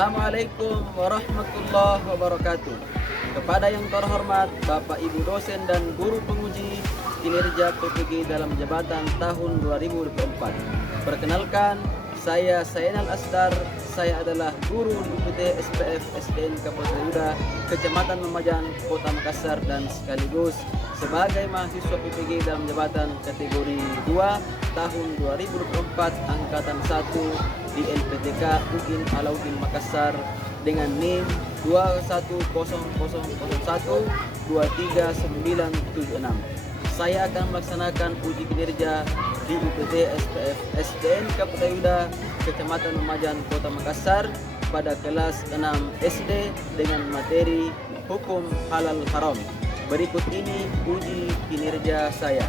Assalamualaikum warahmatullahi wabarakatuh. Kepada yang terhormat Bapak Ibu dosen dan guru penguji kinerja PPG dalam jabatan tahun 2024. Perkenalkan, saya Sainal Asdar. Saya adalah guru di UPT SPF SDN Kabupaten Yuda, Kecamatan Memajan, Kota Makassar, dan sekaligus sebagai mahasiswa PPG dalam jabatan kategori 2 tahun 2024 angkatan 1 di LPTK UIN Alauddin Makassar dengan NIM 21001239976. Saya akan melaksanakan uji kinerja di UPT SPF SDN Kabupaten Yuda, Kecamatan Memajan, Kota Makassar pada kelas 6 SD dengan materi Hukum Halal Haram. Berikut ini uji kinerja saya.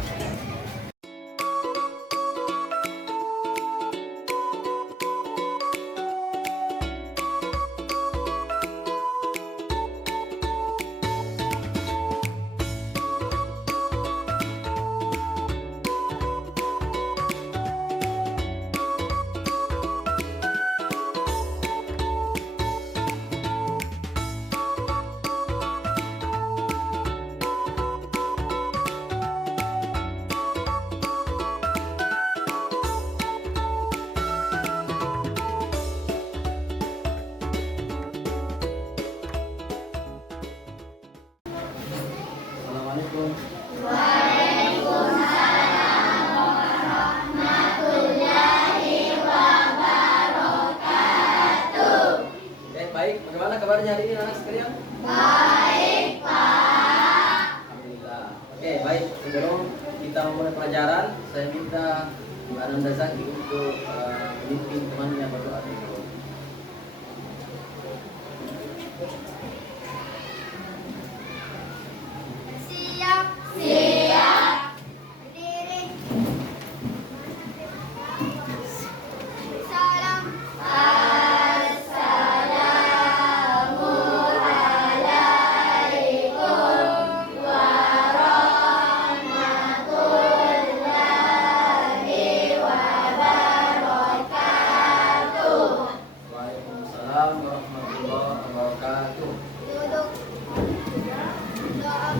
Assalamualaikum. Waalaikumsalam warahmatullahi wabarakatuh. Baik, bagaimana kabarnya hari ini anak sekalian? Baik, Pak. Alhamdulillah. Baik, sebelum kita memulai pelajaran, saya minta Bu Ananda Zaki untuk memimpin temannya berdoa dulu. Siap. Siap. Berdiri. Salam. Assalamualaikum warahmatullahi wabarakatuh. Waalaikumsalam warahmatullahi wabarakatuh. Duduk. Doa.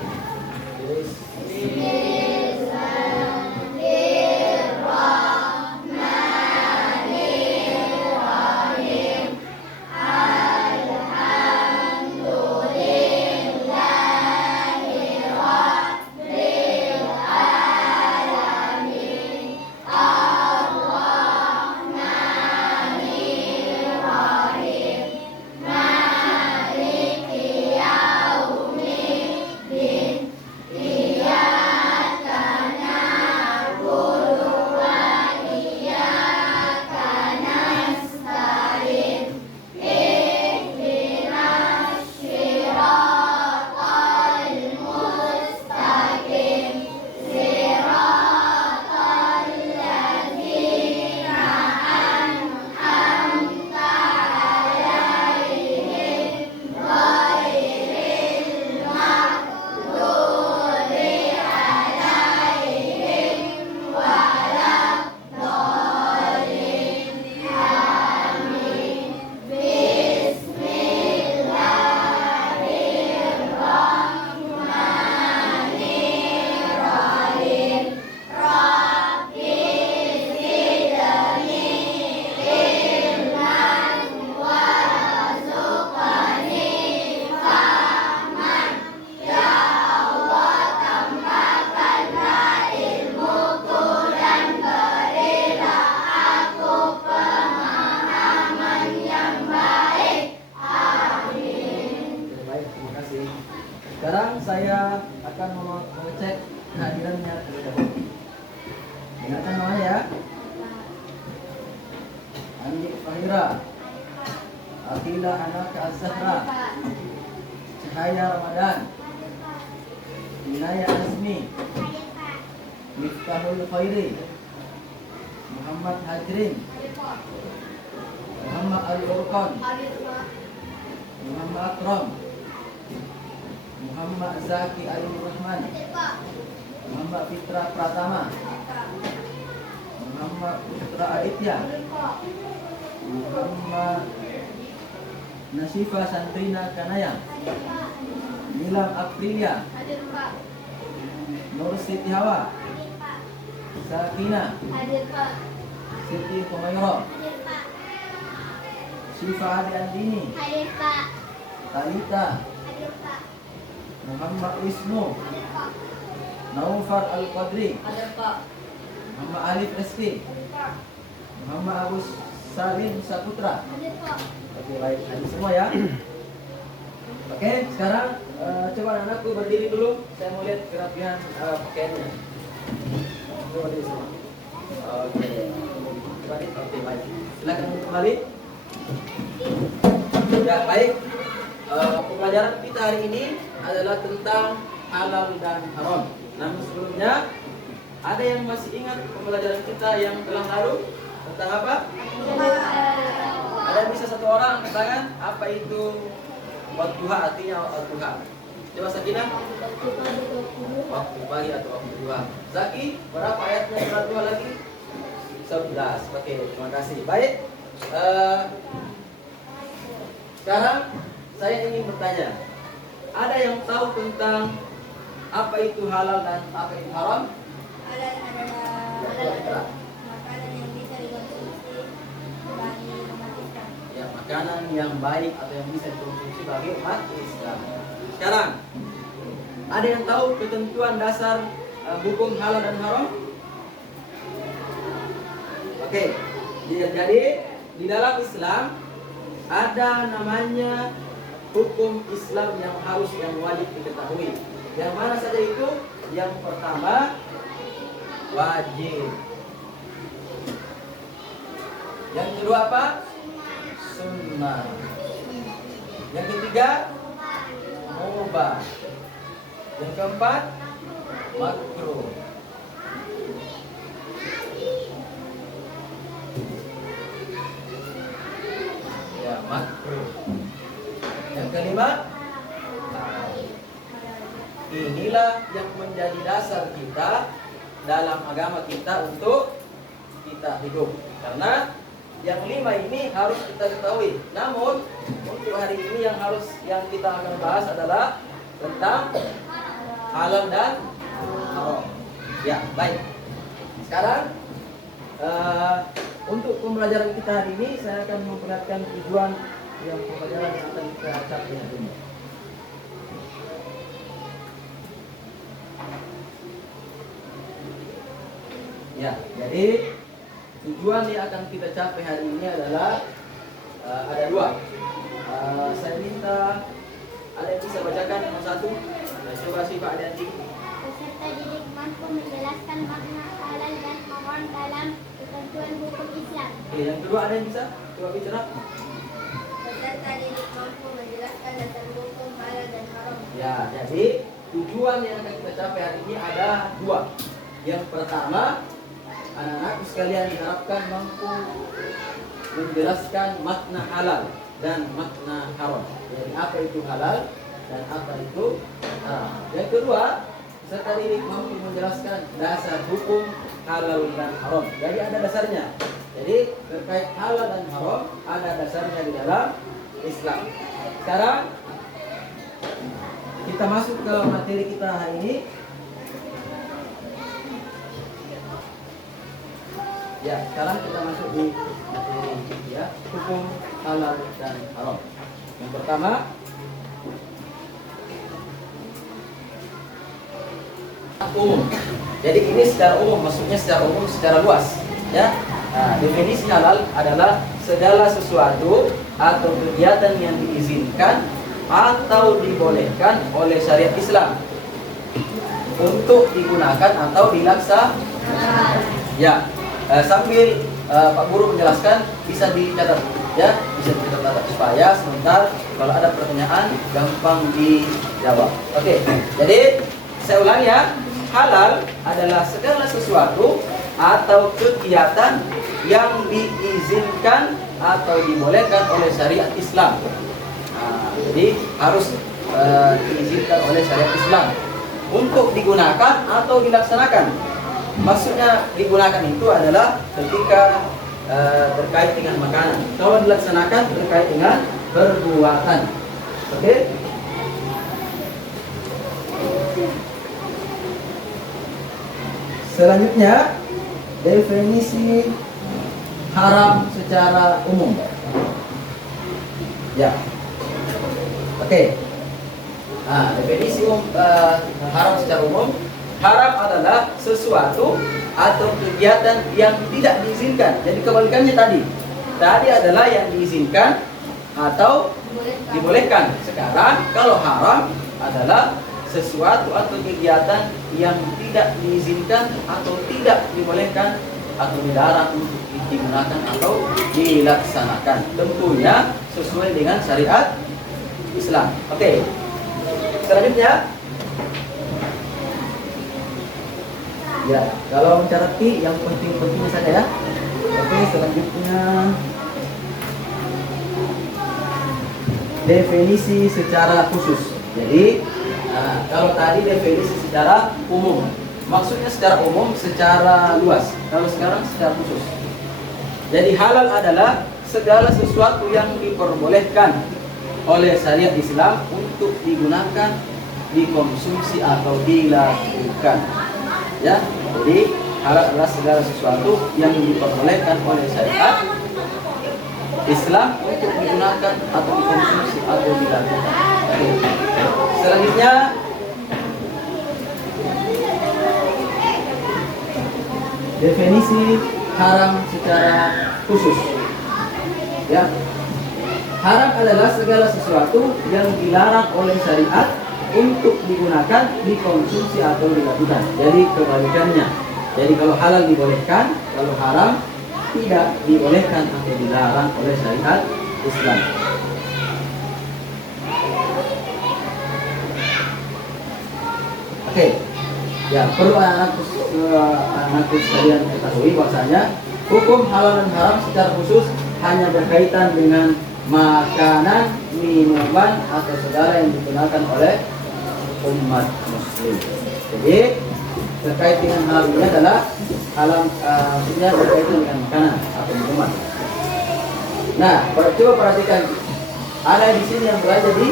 Yes. Bismillahirrahmanirrahim. Alhamdulillahi rabbil alamin. Ar-Rahmanir-Rahim. Maliki yaumiddin. Iyyaka na'budu wa iyyaka nasta'in. Ihdinas siratal mustaqim. Siratal ladzina an'amta 'alaihim ghairil maghdubi 'alaihim waladdallin. Amin. Bismillahirrahmanirrahim. Rabbi zidni ilman warzuqni fahman. Ya Allah, tambahkanlah ilmuku dan berilah aku pemahaman yang baik. Amin. Baik, terima kasih. Sekarang saya akan mengecek kehadirannya terlebih dahulu. Ingatkan namanya ya. Andi Fahira, Atila Anak Az-Zahra, Cahaya Ramadan, Inaya Azmi, Miftahul Khairi, Muhammad Hajrin, Muhammad Al-Urqan, Muhammad Akram, Muhammad Zaki Alimur Rahman, Muhammad Fitra Pratama, Muhammad Putra Aditya, Muhammad Nasifa Santrina Kanayang. Hadir Pak. Nilam Aprilia. Hadir Pak. Nur Siti Hawa. Hadir Pak. Sakina. Hadir Pak. Siti Humairah. Hadir Pak. Syifa Adi Andini. Hadir Pak. Talita. Hadir Pak. Muhammad Wisnu. Hadir Pak. Naufar Al-Qadri. Hadir Pak. Muhammad Alif Reski. Hadir Pak. Muhammad Agus Salim Saputra. Hadir Pak. Oke, baik. Hadir semua ya. Oke, sekarang coba anakku berdiri dulu. Saya mau lihat kerapihan pakaiannya. Coba berdiri semua. Oke. Oke, baik. Silakan kembali. Ya, baik. Pembelajaran kita hari ini adalah tentang halal dan haram. Namun sebelumnya, ada yang masih ingat pembelajaran kita yang telah lalu tentang apa? Ada yang bisa satu orang angkat tangan? Apa itu waktuha, artinya waktuha? Coba Sakinah. Waktu pagi atau waktu duha. Zaki, berapa ayatnya surat duha lagi? 11. Oke, terima kasih. Baik. Sekarang saya ingin bertanya. Ada yang tahu tentang apa itu halal dan apa itu haram? Halal adalah makanan yang bisa dikonsumsi bagi umat Islam. Ya, makanan yang baik atau yang bisa dikonsumsi bagi umat Islam. Sekarang, ada yang tahu ketentuan dasar hukum halal dan haram? Oke, jadi di dalam Islam ada namanya hukum Islam yang wajib diketahui. Yang mana saja itu? Yang pertama, wajib. Yang kedua apa? Sunnah. Yang ketiga, mubah. Yang keempat, makruh. Ya, makruh. Yang kelima, inilah yang menjadi dasar kita dalam agama kita untuk kita hidup. Karena yang 5 ini harus kita ketahui. Namun untuk hari ini yang kita akan bahas adalah tentang halal dan haram. Ya, baik. Sekarang untuk pembelajaran kita hari ini saya akan memperlihatkan tujuan yang pembelajaran yang akan kita capai hari ini. Ya, jadi tujuan yang akan kita capai hari ini adalah ada 2. Saya minta ada yang bisa bacakan nomor 1. Coba sih Pak Adianti. Peserta didik mampu menjelaskan makna halal dan haram dalam ketentuan hukum Islam. Oke, yang kedua ada yang bisa? Coba bicara. Peserta didik mampu menjelaskan dasar hukum halal dan haram. Ya, jadi tujuan yang akan kita capai hari ini ada 2. Yang pertama, anak-anakku sekalian diharapkan mampu menjelaskan makna halal dan makna haram. Jadi apa itu halal dan apa itu haram. Yang kedua, peserta didik mampu menjelaskan dasar hukum halal dan haram. Jadi ada dasarnya. Jadi terkait halal dan haram ada dasarnya di dalam Islam. Sekarang kita masuk ke materi kita hari ini. Ya, sekarang kita masuk di materi ya, hukum halal dan haram. Yang pertama, umum. Jadi ini secara umum, maksudnya secara umum, secara luas. Ya, nah, definisi halal adalah segala sesuatu atau kegiatan yang diizinkan atau dibolehkan oleh syariat Islam untuk digunakan atau dilaksanakan. Ya. Sambil Pak Guru menjelaskan bisa dicatat ya, bisa dicatat supaya sebentar kalau ada pertanyaan gampang dijawab. Oke. Jadi saya ulangi ya, halal adalah segala sesuatu atau kegiatan yang diizinkan atau dibolehkan oleh syariat Islam. Nah, jadi harus diizinkan oleh syariat Islam untuk digunakan atau dilaksanakan. Maksudnya digunakan itu adalah ketika terkait dengan makanan. Kalau dilaksanakan terkait dengan perbuatan. Oke? Selanjutnya, definisi haram secara umum. Ya. Oke. Nah, definisi haram secara umum. Haram adalah sesuatu atau kegiatan yang tidak diizinkan. Jadi kebalikannya tadi. Tadi adalah yang diizinkan atau dibolehkan. Sekarang kalau haram adalah sesuatu atau kegiatan yang tidak diizinkan atau tidak dibolehkan atau dilarang untuk digunakan atau dilaksanakan. Tentunya sesuai dengan syariat Islam. Oke. Selanjutnya, ya, kalau mencatat yang penting-pentingnya saja ya. Oke, selanjutnya definisi secara khusus. Jadi, kalau tadi definisi secara umum, maksudnya secara umum, secara luas. Kalau sekarang secara khusus. Jadi halal adalah segala sesuatu yang diperbolehkan oleh syariat Islam untuk digunakan, dikonsumsi atau dilakukan. Ya, jadi halal adalah segala sesuatu yang diperbolehkan oleh syariat Islam untuk digunakan atau dikonsumsi atau dilakukan. Oke. Selanjutnya, definisi haram secara khusus. Ya. Haram adalah segala sesuatu yang dilarang oleh syariat untuk digunakan, dikonsumsi atau dilakukan. Jadi kebalikannya. Jadi kalau halal dibolehkan, kalau haram tidak dibolehkan atau dilarang oleh syariat Islam. Oke. Ya, perlu anak-anakku sekalian ketahui bahwasanya hukum halal dan haram secara khusus hanya berkaitan dengan makanan, minuman atau segala yang digunakan oleh umat muslim. Jadi terkait dengan hal ini adalah maksudnya berkaitan dengan makanan atau minuman. Nah, coba perhatikan, ada di sini yang belajar di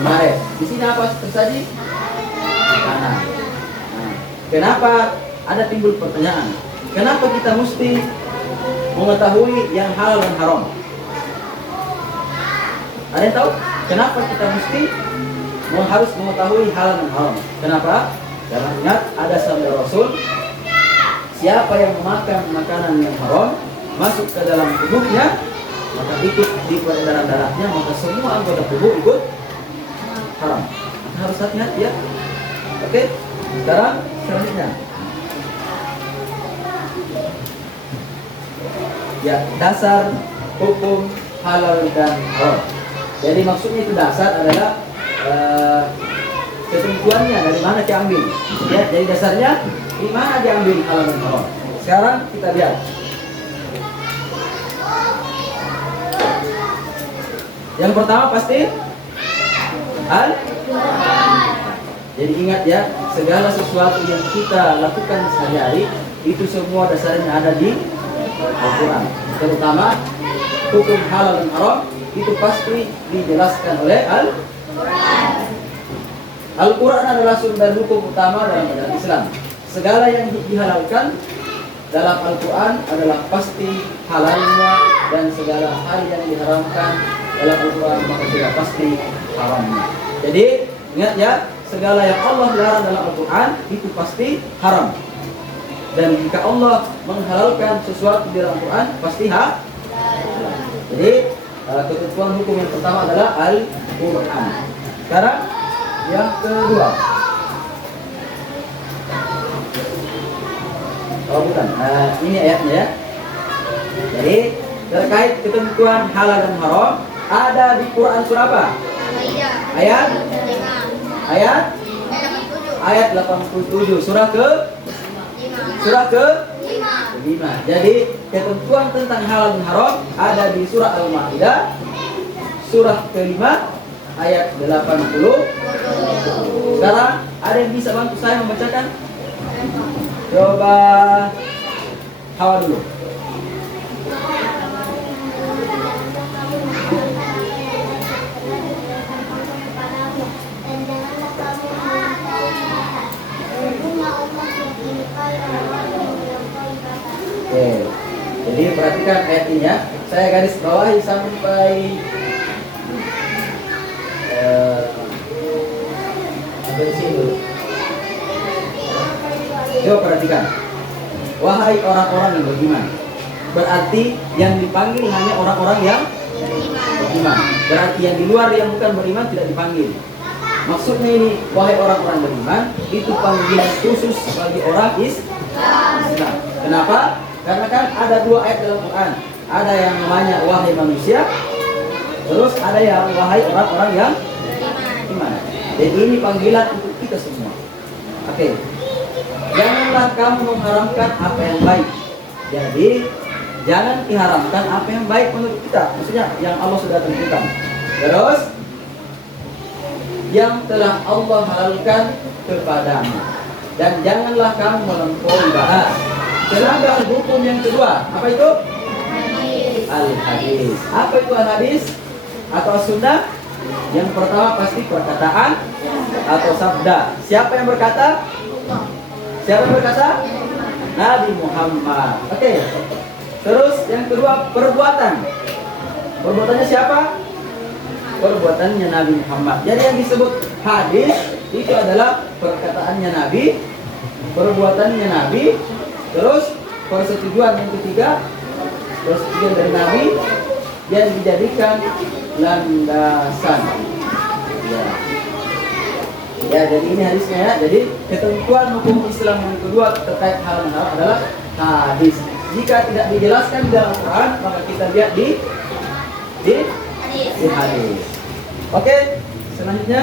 Maret. Di sini apa terjadi? Makanan. Nah, kenapa ada timbul pertanyaan? Kenapa kita mesti mengetahui yang halal dan haram? Ada yang tahu? Kenapa kita mesti harus mengetahui halal dan haram? Kenapa? Karena ingat ada sabda Rasul, siapa yang memakan makanan yang haram masuk ke dalam tubuhnya, maka ikut di peredaran darahnya, maka semua anggota tubuh ikut haram. Maka harus hati-hati ya. Oke, sekarang selanjutnya. Ya, dasar hukum halal dan haram. Jadi maksudnya itu dasar adalah ketentuannya dari mana diambil. Ya, jadi dasarnya di mana diambil halal dan haram. Sekarang kita lihat. Yang pertama pasti jadi ingat ya, segala sesuatu yang kita lakukan sehari-hari itu semua dasarnya ada di Al-Quran. Terutama hukum halal dan haram itu pasti dijelaskan oleh Al-Quran. Al-Quran adalah sumber hukum utama dalam agama Islam. Segala yang dihalalkan dalam Al-Quran adalah pasti halalnya, dan segala hal yang diharamkan dalam Al-Quran maka sudah pasti haramnya. Jadi ingat ya, segala yang Allah larang dalam Al-Quran itu pasti haram. Dan jika Allah menghalalkan sesuatu di dalam Al-Quran pasti halal. Jadi ketentuan hukum yang pertama adalah Al-Quran. Sekarang yang kedua. Oh bukan, ini ayatnya ya. Jadi terkait ketentuan halal dan haram ada di Quran surah apa? Ayat 87 surah ke 5. Jadi ketentuan tentang halal dan haram ada di surah Al-Maidah surah ke-5 ayat 80. Sekarang ada yang bisa bantu saya membacakan? Coba Hawa dulu. Jadi perhatikan ayat ini ya. Saya garis bawahi sampai sampai sini dulu. Coba perhatikan. Wahai orang-orang yang beriman. Berarti yang dipanggil hanya orang-orang yang beriman. Berarti yang di luar yang bukan beriman tidak dipanggil. Maksudnya ini, wahai orang-orang beriman, itu panggilan khusus bagi orang Islam. Kenapa? Karena kan ada dua ayat dalam Quran. Ada yang namanya wahai manusia, terus ada yang wahai orang-orang yang beriman. Jadi ini panggilan untuk kita semua. Oke. Janganlah kamu mengharamkan apa yang baik. Jadi jangan diharamkan apa yang baik menurut kita. Maksudnya yang Allah sudah tentukan. Terus yang telah Allah halalkan kepadamu. Dan janganlah kamu melampaui batas. Terangkan hukum yang kedua. Apa itu? Al-hadis. Apa itu al-hadis? Atau sunnah? Yang pertama pasti perkataan atau sabda. Siapa yang berkata? Siapa yang berkata? Nabi Muhammad. Oke. Terus yang kedua perbuatan. Perbuatannya siapa? Perbuatannya Nabi Muhammad. Jadi yang disebut hadis itu adalah perkataannya Nabi, perbuatannya Nabi, terus persetujuan yang ketiga, persetujuan dari Nabi yang dijadikan landasan. Ya, jadi ini hadisnya ya. Jadi ketentuan hukum Islam yang kedua terkait hal yang haram adalah hadis. Jika tidak dijelaskan di dalam Quran, maka kita lihat di hadis. Oke, selanjutnya.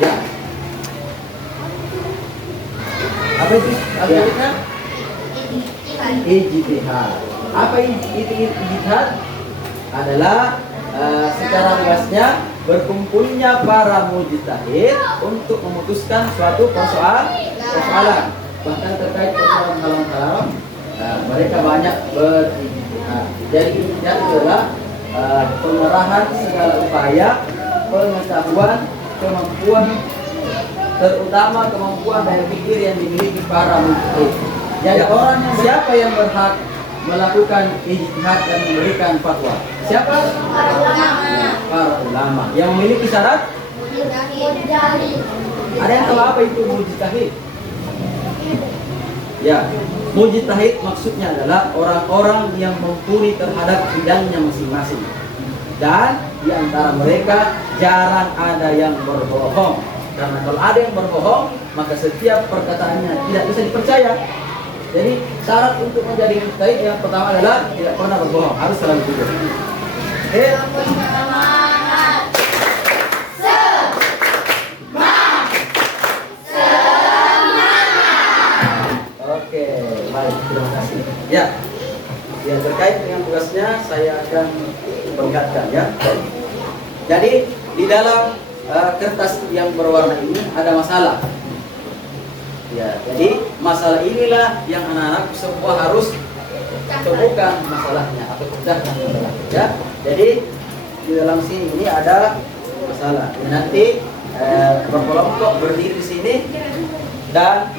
Ya. Apa itu? Selanjutnya? Ijtihad. Apa itu ijtihad? Adalah secara luasnya berkumpulnya para mujtahid untuk memutuskan suatu persoalan. Bahkan terkait persoalan halal-haram, mereka banyak berijtihad. Jadi ijtihad adalah pengerahan segala upaya, pengetahuan, kemampuan, terutama kemampuan daya pikir yang dimiliki para mujtahid. Jadi orang yang siapa yang berhak melakukan ijtihad dan memberikan fatwa? Siapa? Para ulama. Yang memiliki syarat? Ada yang tahu apa itu mujtahid? Ya, mujtahid maksudnya adalah orang-orang yang mumpuni terhadap bidangnya masing-masing. Dan di antara mereka jarang ada yang berbohong. Karena kalau ada yang berbohong, maka setiap perkataannya tidak bisa dipercaya. Jadi syarat untuk menjadi mujtahid yang pertama adalah tidak pernah berbohong, harus selalu jujur. Oke. Oke, baik, terima kasih. Ya, terkait dengan tugasnya saya akan perlihatkan ya. Jadi di dalam kertas yang berwarna ini ada masalah. Ya, jadi masalah inilah yang anak-anak semua harus temukan masalahnya atau pecahkan masalahnya. Ya, jadi di dalam sini ini ada masalah. Nanti berkelompok berdiri di sini dan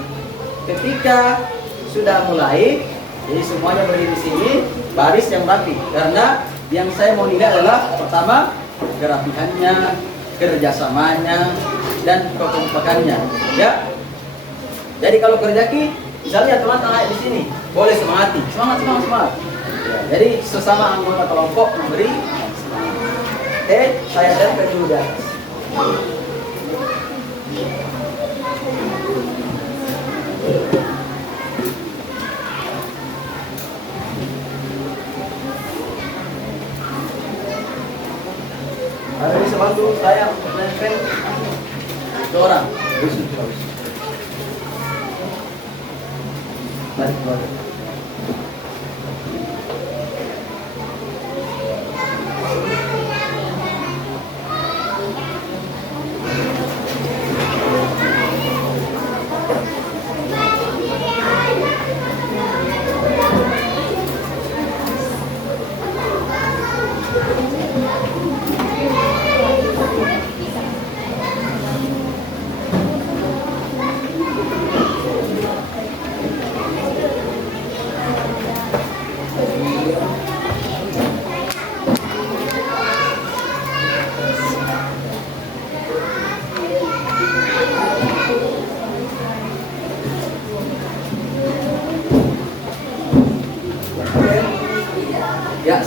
ketika sudah mulai, jadi semuanya berdiri di sini baris yang rapi. Karena yang saya mau lihat adalah pertama kerapihannya, kerjasamanya, dan kekompakannya. Ya. Jadi kalau kerjaki, misalnya teman-teman di sini, boleh semangati, semangat. Ya, jadi sesama anggota kelompok memberi semangat. Oke, saya dan dulu di atas. Ada bisa bantu saya untuk menempel dua orang. Balik.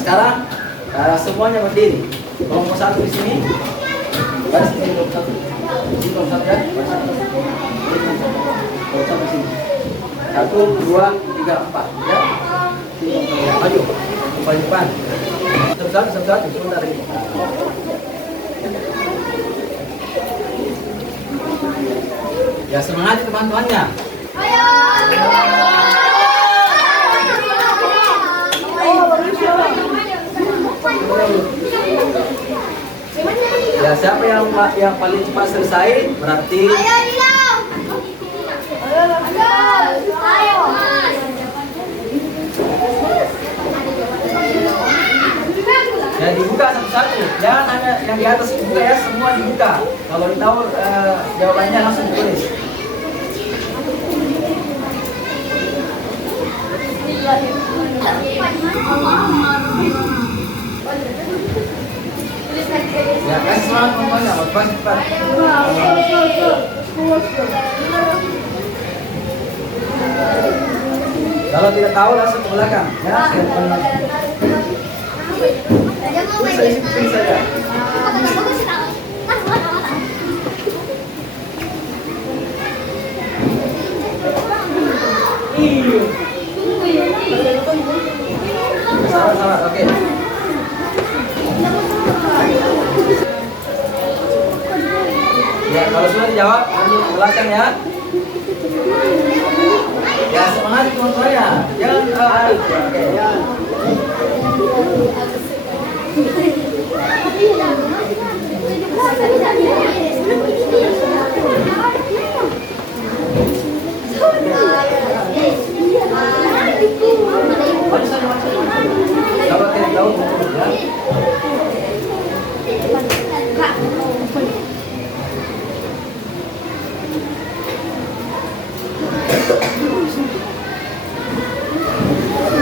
sekarang semuanya berdiri. Kelompok 1 di sini. Baris di sini kelompok 1. Di sini kelompok 1 ya. Kelompok 1 di sini. 1, 2, 3, 4 ya. Sini maju. Paling depan. Satu-satu, sebentar ini. Ya semangat teman-temannya. Ya siapa yang paling cepat selesai berarti ya dibuka satu-satu, jangan hanya yang di atas dibuka ya, semua dibuka. Kalau tahu jawabannya langsung ditulis. Ya kasih semangat teman-teman, cepat. Kalau tidak tahu langsung ke belakang ya. Isi saja. Sabar, oke. Ya, kalau sudah dijawab, lanjut ke belakang ya. Ya, semangat teman-teman ya. Jangan oke ya. Kalau tidak tahu ya.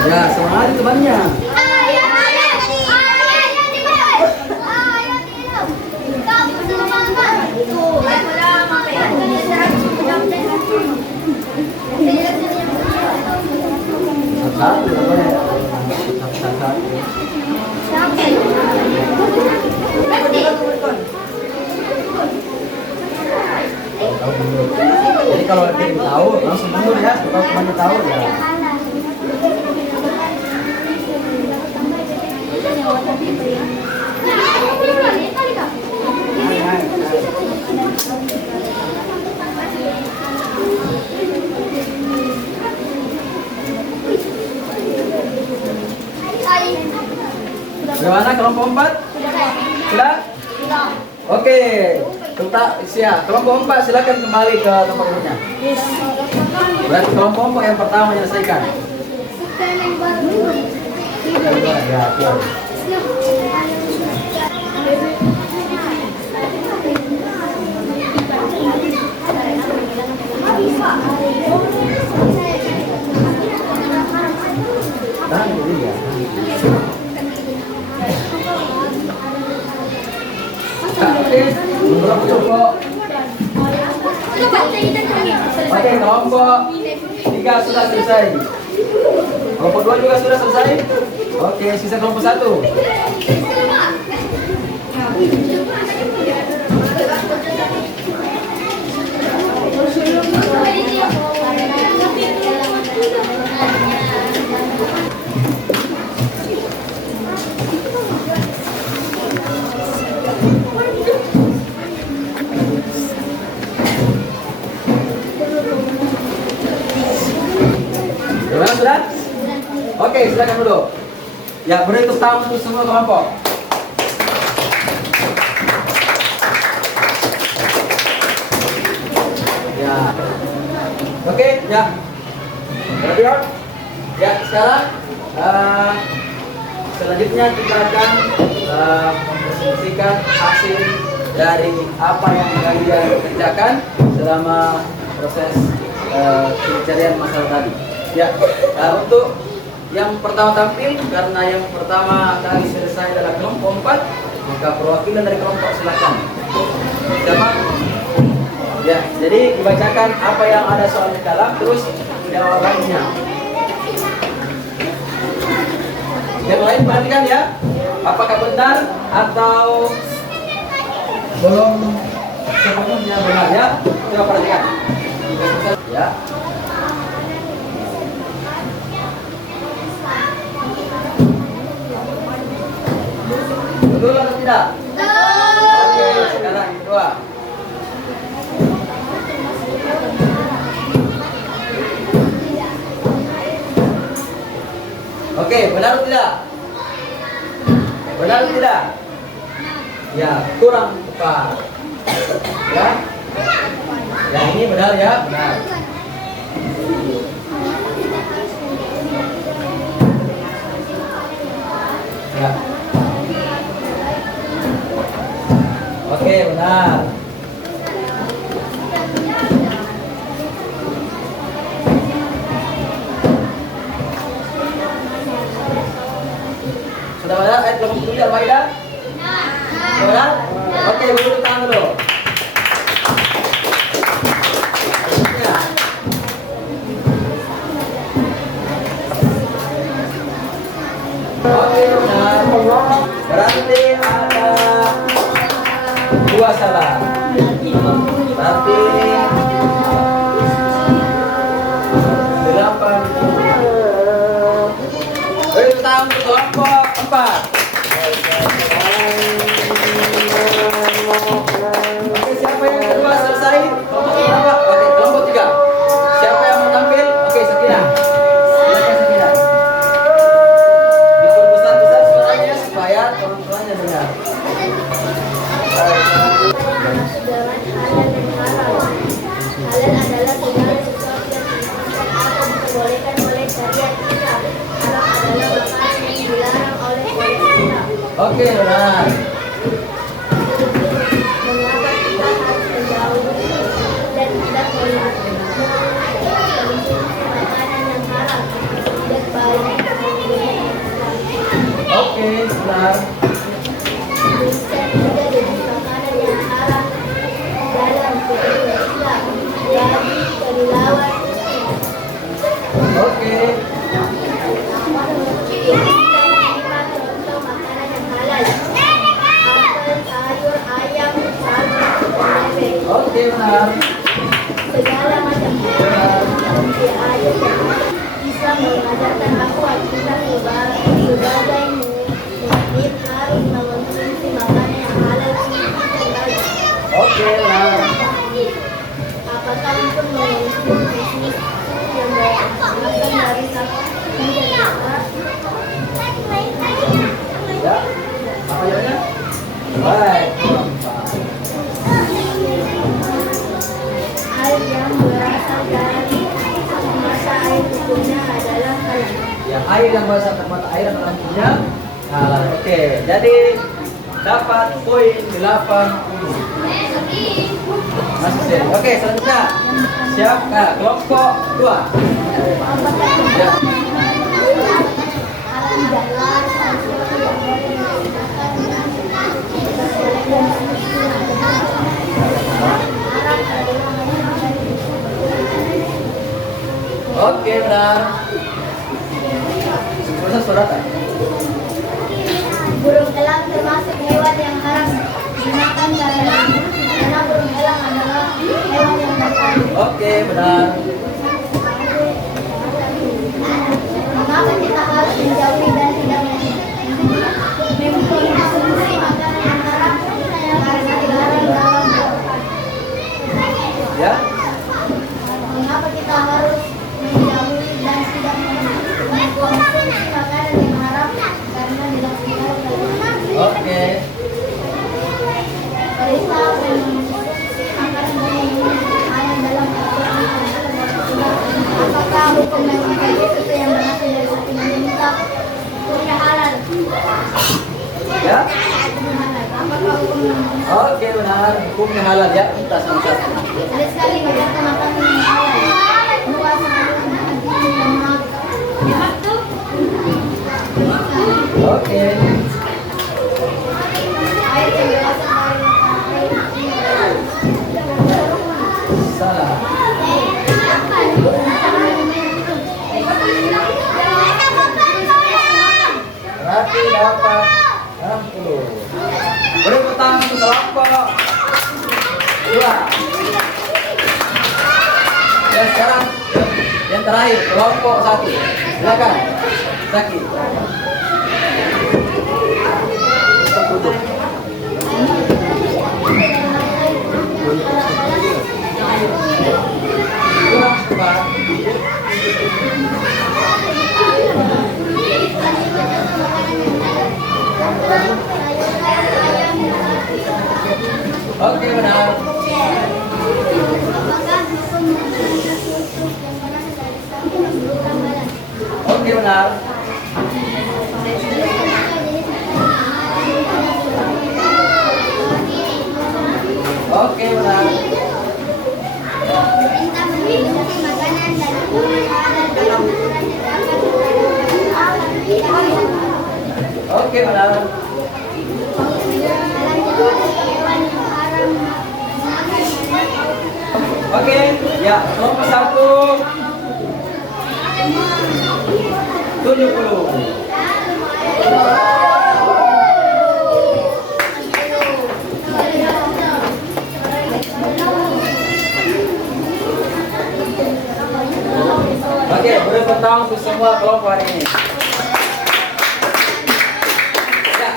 Ya, semangat temannya. Satu, jadi kalau dia tahu langsung mundur ya, kalau temannya tahu ya. Bagaimana kelompok 4? Sudah? Oke. Kelompok 4 silakan kembali ke tempat duduknya. Berarti kelompok yang pertama menyelesaikan. Ya, betul. Oke, kelompok 3 sudah selesai. Kelompok 2 juga sudah selesai. Oke, sisa kelompok 1. Gimana sudah? Oke, silakan dulu. Ya, beri tepuk tangan untuk semua kelompok. Ya. Oke, ya. Berarti ya, sekarang selanjutnya kita akan mempresentasikan hasil dari apa yang kalian kerjakan selama proses pencarian masalah tadi. Ya, untuk yang pertama tampil, karena yang pertama kali selesai adalah kelompok 4, maka perwakilan dari kelompok silakan. Siapa? Ya, jadi dibacakan apa yang ada soal kalam, terus jawabannya. Yang lain perhatikan ya. Apakah benar atau belum sepenuhnya benar ya? Coba perhatikan. Ya. Betul atau tidak? Oke, sekarang yang kedua. Oke, benar atau tidak? Benar atau tidak? Ya, kurang tepat. Ya. Yang ini benar ya? Benar. Ya. Oke, benar. Sudah benar ayat 87 Al-Maidah? Benar? Oke, beri tangan dulu. Ya. Oke, benar. Berarti ada 2 salah. Berarti 8. Beri tangan untuk kelompok 4. Oke, siapa yang kedua selesai? Kelompok berapa? Oke, kelompok 3. Siapa yang mau tampil? Oke, Sakinah. Silakan Sakinah. Diperbesar-besar suaranya supaya teman-temannya dengar. Halal adalah segala sesuatu yang dimakan atau diperbolehkan oleh syariat kita. Haram adalah makanan yang dilarang oleh syariat kita. Oke, benar. Mengapa kita harus menjauhi dan tidak mengonsumsi makanan yang haram? Tidak baik Oke, benar. bisa juga jenis makanan yang haram dalam fikih Islam. Jadi kelilawar Oke. contoh makanan yang halal. Apel, sayur, ayam, sapi, dan bebek. Oke, benar. Segala macam seperti ayat yang Islam mengajarkan bahwa kita sebagai muslim harus mengonsumsi makanan yang halal dan baik. Oke, benar. Apakah untuk mengonsumsi yang berasal dari sapi dan haram? Ya. Apa jawabannya? Baik. Air yang berasal dari mata air hukumnya adalah halal. Ya, air yang berasal dari mata air adalah hukumnya halal. Oke, jadi dapat poin 8. Masih seri. Oke, selanjutnya. Siap? Nah, kelompok 2. Ya. Oke, benar. Masa suara tak? Burung elang termasuk hewan yang haram dimakan karena burung elang adalah hewan yang bertani. Oke, benar. Mengapa kita harus menjauhi dan tidak mengkonsumsi makanan yang haram karena dilarang dalam Al-Quran? Ya. Mengapa kita harus menjauhi dan tidak mengkonsumsi makanan yang haram karena dilarang dalam Al-Quran? Oke. Perintah mengkonsumsi makanan yang dalam Al-Quran. Apakah hukum yang sesuatu yang berasal dari sapi dan unta hukumnya halal? Ya. Apakah hukum Oke, benar. Hukumnya halal ya. Kita sama-sama. ada sekali beberapa makanan yang halal? Luas yang maaf. Oke. Air yang berasal dari Salah. berarti dapat 60. Beri petang untuk kelompok 2. Ya, sekarang yang terakhir kelompok 1. Silakan. Zaki. Kurang cepat. Oke, benar. Oke, benar. Oke, benar. Oke, benar. Oke, ya, kelompok 1 70. Oke, beri petang untuk semua kelompok hari ini. Ya,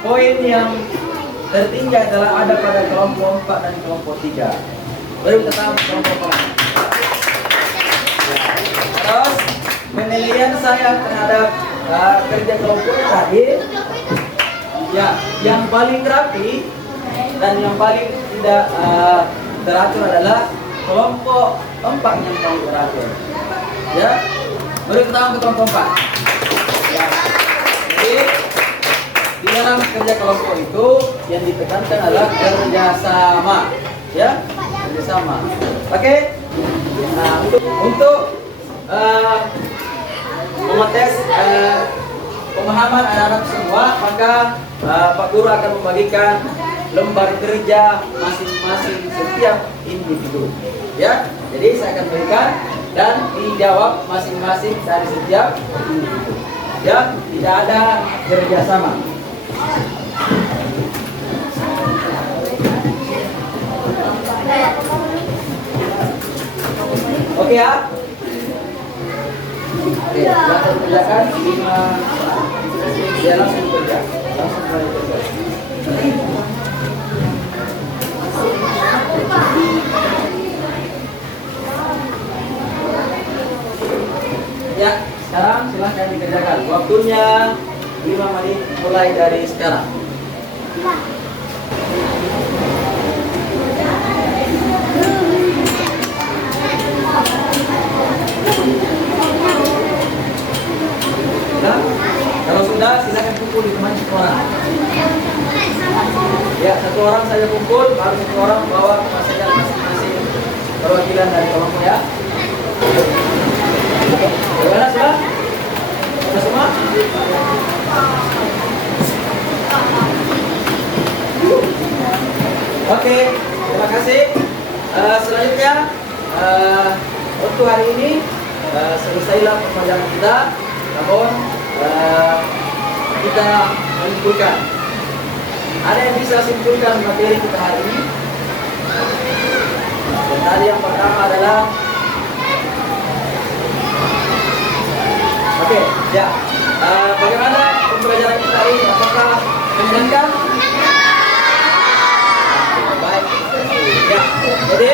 poin yang tertinggi adalah ada pada kelompok 4 dan kelompok 3. Beri petang untuk kelompok 4. Terus penilaian saya terhadap kerja kelompok tadi, ya, yang paling rapi dan yang paling tidak teratur adalah kelompok 4 yang paling teratur. Ya, beri petang untuk kelompok 4. Ya. Jadi di dalam kerja kelompok itu yang ditekankan adalah kerjasama, ya, kerjasama. Oke. Nah, untuk mengetes pemahaman anak-anak semua, maka Pak Guru akan membagikan lembar kerja masing-masing setiap individu. Ya, jadi saya akan berikan dan dijawab masing-masing dari setiap individu. Ya, tidak ada kerjasama. Oke ya. Oke, silakan kerjakan 5. Dia langsung kerja. Langsung balik kerja. Ya, sekarang silahkan dikerjakan. Waktunya 5 menit mulai dari sekarang. Nah, kalau sudah silakan kumpul di teman satu orang. Ya, satu orang saja kumpul, baru satu orang bawa masanya masing-masing perwakilan dari kelompok ya. Bagaimana sudah? Sudah semua? Oke, terima kasih. Selanjutnya untuk hari ini selesailah pembelajaran kita. Namun kita menyimpulkan. Ada yang bisa simpulkan materi kita hari ini? Dan tadi yang pertama adalah oke, ya. Bagaimana pembelajaran kita ini? Apakah menyenangkan? Baik. Ya. Jadi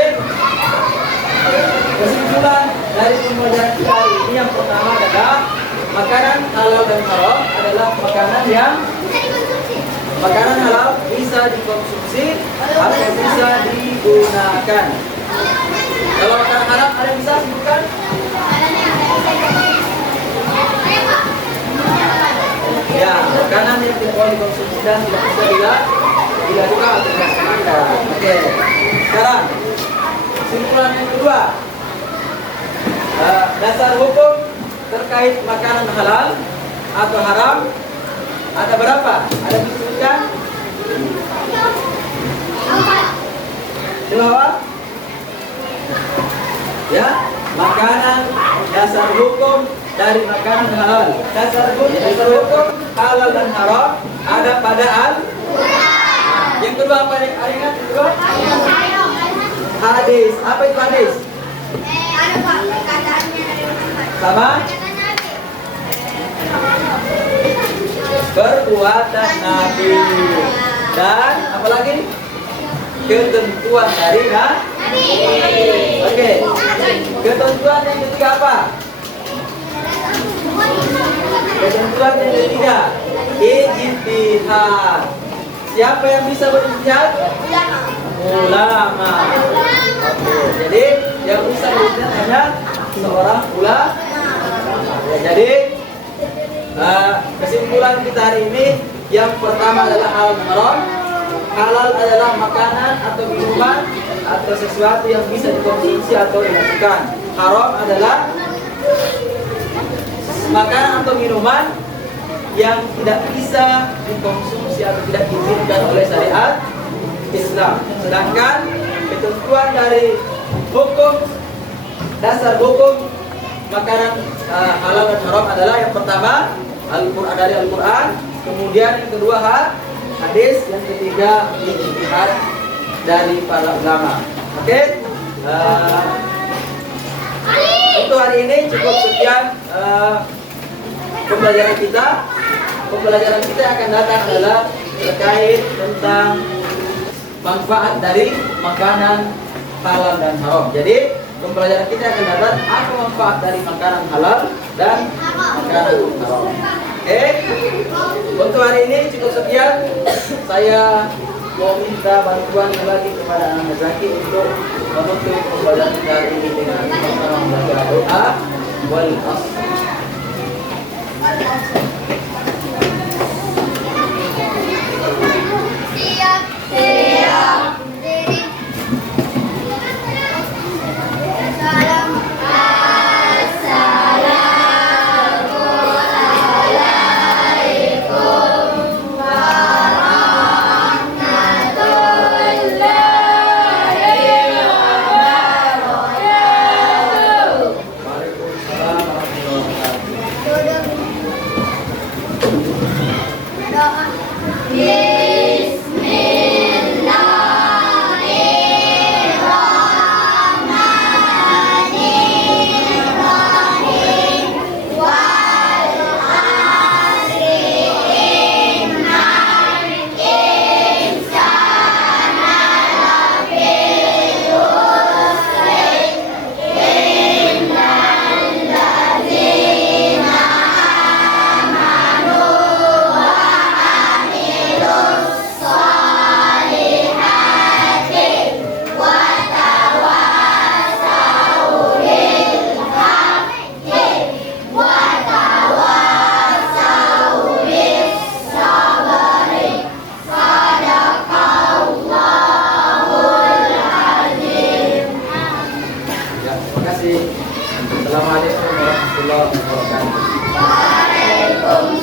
kesimpulan dari pembelajaran kita hari ini yang pertama adalah makanan halal dan haram adalah makanan halal bisa dikonsumsi atau bisa digunakan. Kalau makanan haram ada yang bisa sebutkan? Ya, makanan yang tidak boleh dikonsumsi dan tidak bisa dilakukan atau dilaksanakan. Oke. Sekarang kesimpulan yang kedua, dasar hukum terkait makanan halal atau haram ada berapa? Ada yang disebutkan? Di bawah? Ya, makanan dasar hukum dari makanan halal. Dasar hukum halal dan haram ada pada yang kedua apa? Ada ingat yang kedua? Hadis. Apa itu hadis? Sama? Perbuatan Nabi. Dan apa lagi? Ketentuan dari Nabi. Oke. Ketentuan yang ketiga apa? Ketentuan yang ketiga, ijtihad. Siapa yang bisa berijtihad? Ulama. Oke. Jadi yang bisa berijtihad hanya seorang ulama. Ya, jadi kesimpulan kita hari ini, yang pertama adalah halal dan haram. Halal adalah makanan atau minuman atau sesuatu yang bisa dikonsumsi atau dilakukan. Haram adalah makanan atau minuman yang tidak bisa dikonsumsi atau tidak diizinkan oleh syariat Islam. Sedangkan ketentuan dari hukum, dasar hukum makanan halal dan haram adalah yang pertama Al-Quran, dari Al-Quran, kemudian yang kedua hadis, yang ketiga ijtihad dari para ulama. Oke, untuk hari ini cukup sekian pembelajaran kita. Pembelajaran kita yang akan datang adalah terkait tentang manfaat dari makanan halal dan haram. Jadi pembelajaran kita akan datang apa manfaat dari makanan halal dan makanan haram. Oke, untuk hari ini cukup sekian. Saya mau minta bantuan lagi kepada anak Zaki untuk menutup pembelajaran kita hari ini dengan sama membaca doa wal asr. Assalamualaikum warahmatullahi wabarakatuh.